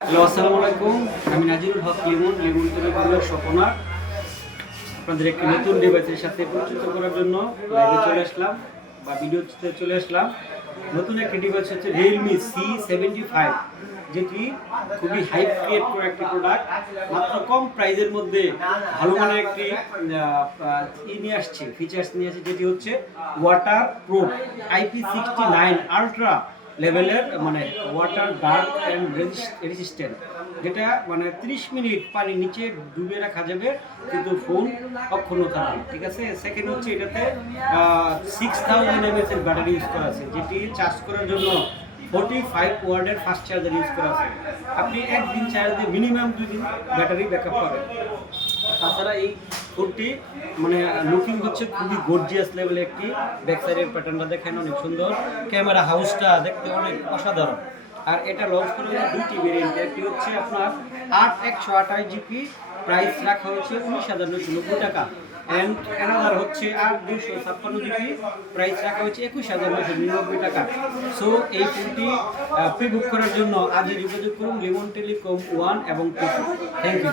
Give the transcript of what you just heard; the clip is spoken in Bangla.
হ্যালো, আসসালামু আলাইকুম। আমি নাজিরুল হক লিমন টেলিভিশনের স্বপনার আপনাদের একটি নতুন ডিভাইসের সাথে পরিচিত করার জন্য লাইভে চলে আসলাম বা ভিডিওতে চলে আসলাম। নতুন একটি ডিভাইস হচ্ছে রিয়েলমি C75, যেটি খুবই হাইপ ক্রিয়েট করা একটি প্রোডাক্ট। মাত্র কম প্রাইজের মধ্যে ভালো মানের একটি নিয়ে আসছে, ফিচার্স নিয়ে আসছে, যেটি হচ্ছে ওয়াটার প্রুফ IP69 আলট্রা লেভেলের, মানে ওয়াটার ডার্ক অ্যান্ড রেজিস্ট্যান্ট, যেটা মানে 30 মিনিট পানির নিচে ডুবে রাখা যাবে কিন্তু ফোন অক্ষুণ্ণ থাকবে। ঠিক আছে। সেকেন্ড হচ্ছে এটাতে 6000 mAh এর ব্যাটারি ইউজ করা আছে, যেটি চার্জ করার জন্য 45 ওয়াটের ফাস্ট চার্জার ইউজ করা আছে। আপনি একদিন চার্জ দিয়ে মিনিমাম 2 দিন ব্যাটারি ব্যাকআপ পাবেন। তাছাড়া এই ফোনটি মানে লুকিং হচ্ছে খুবই গর্জিয়াস লেভেলের একটি, ব্যাক সাইডের প্যাটার্নটা দেখেন অনেক সুন্দর, ক্যামেরা হাউসটা দেখতে অনেক অসাধারণ। আর এটা লঞ্চ করা হলো দুইটি ভেরিয়েন্ট। একটি হচ্ছে আপনার 128GB, প্রাইস রাখা হয়েছে 19,990 টাকা, অ্যান্ড অ্যানাদার হচ্ছে 256GB, প্রাইস রাখা হয়েছে 21,999 টাকা। সো এই ফোনটি প্রি বুক করার জন্য আজই যোগাযোগ করুন লিমন টেলিকম 1 এবং 2। Thank you.